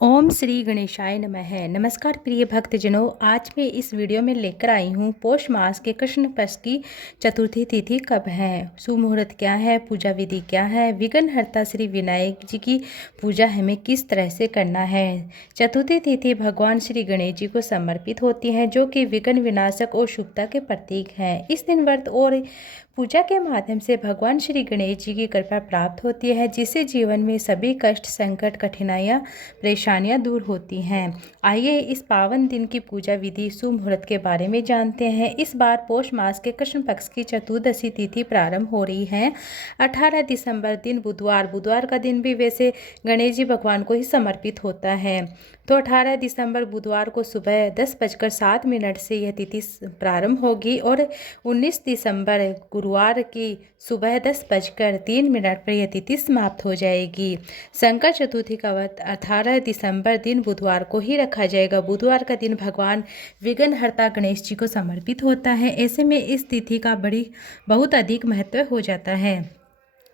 ओम श्री गणेशाय नमः। नमस्कार प्रिय भक्तजनों, आज मैं इस वीडियो में लेकर आई हूँ पौष मास के कृष्ण पक्ष की चतुर्थी तिथि कब है, शुभ मुहूर्त क्या है, पूजा विधि क्या है, विघ्नहर्ता श्री विनायक जी की पूजा हमें किस तरह से करना है। चतुर्थी तिथि भगवान श्री गणेश जी को समर्पित होती है, जो कि विघ्न विनाशक और शुभता के प्रतीक हैं। इस दिन व्रत और पूजा के माध्यम से भगवान श्री गणेश जी की कृपा प्राप्त होती है, जिससे जीवन में सभी कष्ट, संकट, कठिनाइयाँ, परेशानियां दूर होती हैं। आइए इस पावन दिन की पूजा विधि, शुभ मुहूर्त के बारे में जानते हैं। इस बार पौष मास के कृष्ण पक्ष की चतुर्दशी तिथि प्रारंभ हो रही है 18 दिसंबर दिन बुधवार का दिन भी वैसे गणेश जी भगवान को ही समर्पित होता है। तो 18 दिसंबर बुधवार को सुबह 10:07 से यह तिथि प्रारंभ होगी और 19 दिसंबर गुरुवार की सुबह 10:03 पर यह तिथि समाप्त हो जाएगी। संकट चतुर्थी का व्रत 18 दिसंबर दिन बुधवार को ही रखा जाएगा। बुधवार का दिन भगवान विघ्नहर्ता गणेश जी को समर्पित होता है। ऐसे में इस तिथि का बहुत अधिक महत्व हो जाता है।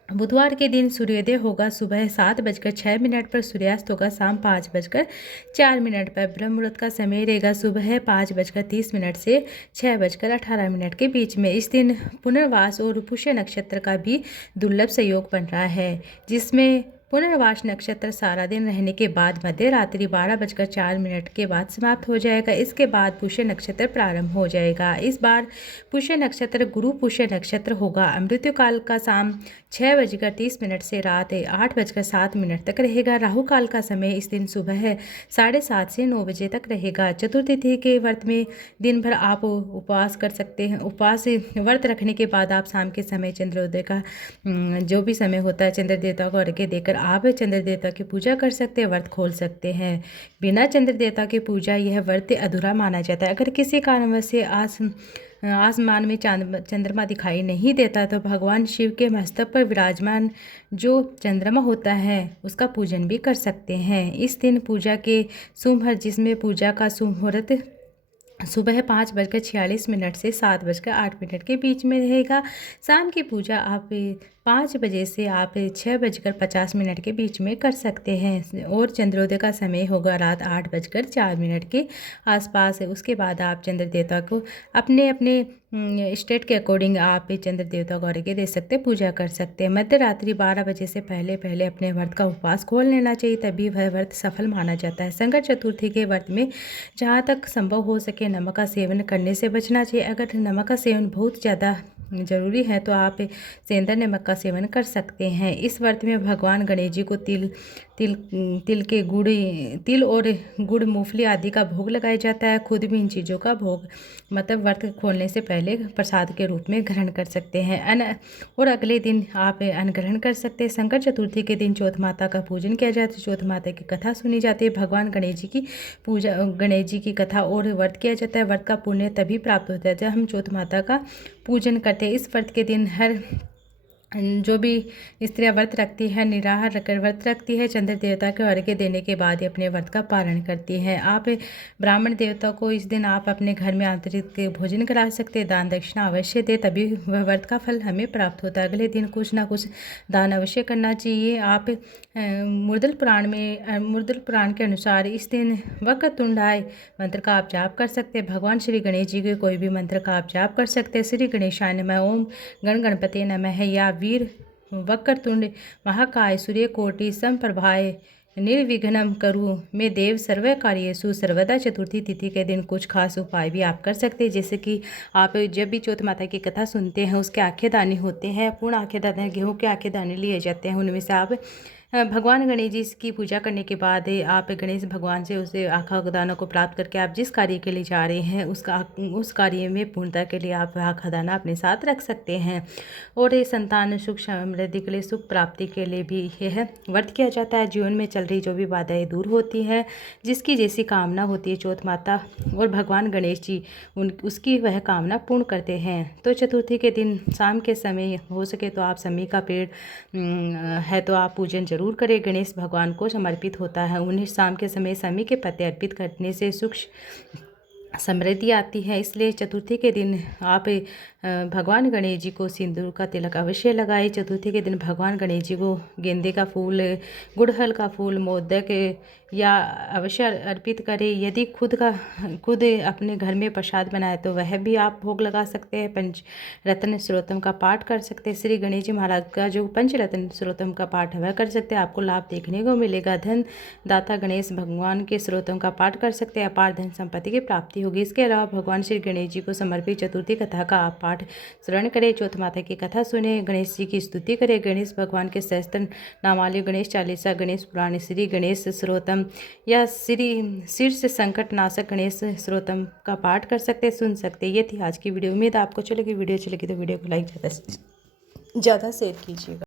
बुधवार के दिन सूर्योदय होगा सुबह 7:06 पर, सूर्यास्त होगा शाम 5:04 पर। ब्रह्म मुहूर्त का समय रहेगा सुबह 5:30 से 6:18 के बीच में। इस दिन पुनर्वास और पुष्य नक्षत्र का भी दुर्लभ संयोग बन रहा है, जिसमें पुनर्वास नक्षत्र सारा दिन रहने के बाद मध्य रात्रि 12:04 के बाद समाप्त हो जाएगा। इसके बाद पुष्य नक्षत्र प्रारंभ हो जाएगा। इस बार पुष्य नक्षत्र गुरु पुष्य नक्षत्र होगा। अमृत्यु काल का शाम 6:30 से रात 8:07 तक रहेगा। राहु काल का समय इस दिन सुबह 7:30 से 9 बजे तक रहेगा। चतुर्थी के व्रत में दिन भर आप उपवास कर सकते हैं। उपवास व्रत रखने के बाद आप शाम के समय चंद्रोदय का जो भी समय होता है, चंद्र देवता को अर्घ्य देकर आप चंद्र देवता की पूजा कर सकते हैं, व्रत खोल सकते हैं। बिना चंद्र देवता की पूजा यह व्रत अधूरा माना जाता है। अगर किसी कारणवश से आसमान में चंद्रमा दिखाई नहीं देता तो भगवान शिव के मस्तक पर विराजमान जो चंद्रमा होता है उसका पूजन भी कर सकते हैं। इस दिन पूजा के शुभ मुहूर्त, जिसमें पूजा का शुभ मुहूर्त सुबह 5:46 से 7:08 के बीच में रहेगा। शाम की पूजा आप 5 बजे से आप 6:50 के बीच में कर सकते हैं और चंद्रोदय का समय होगा रात 8:04 के आसपास। उसके बाद आप चंद्र देवता को अपने अपने स्टेट के अकॉर्डिंग आप चंद्र देवता को अर्घ्य दे सकते, पूजा कर सकते हैं। मध्य रात्रि 12 बजे से पहले पहले अपने व्रत का उपवास खोल लेना चाहिए, तभी वह व्रत सफल माना जाता है। संकट चतुर्थी के व्रत में जहाँ तक संभव हो सके नमक का सेवन करने से बचना चाहिए। अगर नमक का सेवन बहुत ज़्यादा ज़रूरी है तो आप सेंधा नमक का सेवन कर सकते हैं। इस व्रत में भगवान गणेश जी को तिल और गुड़, मूंगफली आदि का भोग लगाया जाता है। खुद भी इन चीज़ों का भोग मतलब व्रत खोलने से पहले प्रसाद के रूप में ग्रहण कर सकते हैं। और अगले दिन आप अन्न ग्रहण कर सकते हैं। संकट चतुर्थी के दिन चौथ माता का पूजन किया जाता है। चौथ माता की कथा सुनी जाती है। भगवान गणेश जी की पूजा, गणेश जी की कथा और व्रत किया जाता है। व्रत का पुण्य तभी प्राप्त होता है जब हम चौथ माता का पूजन करते हैं। इस व्रत के दिन जो भी स्त्रियाँ व्रत रखती है, निराहार रखकर व्रत रखती है, चंद्र देवता के अर्घ्य देने के बाद ही अपने व्रत का पालन करती है। आप ब्राह्मण देवता को इस दिन आप अपने घर में आंतरिक भोजन करा सकते हैं। दान दक्षिणा अवश्य दे, तभी वह व्रत का फल हमें प्राप्त होता है। अगले दिन कुछ ना कुछ दान अवश्य करना चाहिए। आप मुद्गल पुराण के अनुसार इस दिन वक्रतुंडाय मंत्र का आप जाप कर सकते हैं। भगवान श्री गणेश जी के कोई भी मंत्र का आप जाप कर सकते हैं। श्री गणेशाय नमः, ओम गणपते नमः या वीर वक्रतुंड महाकाय सूर्यकोटि समप्रभाय निर्विघ्नं करु में देव सर्व कार्येषु सर्वदा। चतुर्थी तिथि के दिन कुछ खास उपाय भी आप कर सकते हैं, जैसे कि आप जब भी चौथ माता की कथा सुनते हैं उसके आंखें दाने होते हैं, पूर्ण आंखें दाने, गेहूँ के आंखें दाने लिए जाते हैं। उनमें से आप भगवान गणेश जी की पूजा करने के बाद आप गणेश भगवान से उसे आँखा दाना को प्राप्त करके आप जिस कार्य के लिए जा रहे हैं उस कार्य में पूर्णता के लिए आप आँखा दाना अपने साथ रख सकते हैं। और ये संतान सुख समृद्धि के लिए, सुख प्राप्ति के लिए भी यह व्रत किया जाता है। जीवन में चल रही जो भी बाधाएं दूर होती है, जिसकी जैसी कामना होती है चौथ माता और भगवान गणेश जी उसकी वह कामना पूर्ण करते हैं। तो चतुर्थी के दिन शाम के समय हो सके तो आप समी का पेड़ है तो आप पूजन जरूर करें। गणेश भगवान को समर्पित होता है। उन्हें शाम के समय समी के पत्ते अर्पित करने से सुख समृद्धि आती है। इसलिए चतुर्थी के दिन आप भगवान गणेश जी को सिंदूर का तिलक अवश्य लगाएं। चतुर्थी के दिन भगवान गणेश जी को गेंदे का फूल, गुड़हल का फूल, मोदक या अवश्य अर्पित करें। यदि खुद अपने घर में प्रसाद बनाए तो वह भी आप भोग लगा सकते हैं। पंचरत्न स्तोत्रम का पाठ कर सकते हैं। श्री गणेश जी महाराज का जो पंचरत्न स्तोत्रम का पाठ है वह कर सकते हैं, आपको लाभ देखने को मिलेगा। धन दाता गणेश भगवान के स्तोत्रम का पाठ कर सकते हैं, अपार धन संपत्ति की प्राप्ति होगी। इसके अलावा भगवान श्री गणेश जी को समर्पित चतुर्थी कथा का आप पाठ श्रवण करें, चौथ माता की कथा सुने, गणेश जी की स्तुति करें। गणेश भगवान के सहस्त्र नामावली, गणेश चालीसा, गणेश पुराण, श्री गणेश स्तोत्रम या श्री शीर्ष संकट नाशक गणेश स्तोत्रम का पाठ कर सकते, सुन सकते। ये थी आज की वीडियो। उम्मीद आपको चलेगी। वीडियो चलेगी तो वीडियो को लाइक ज़्यादा शेयर कीजिएगा।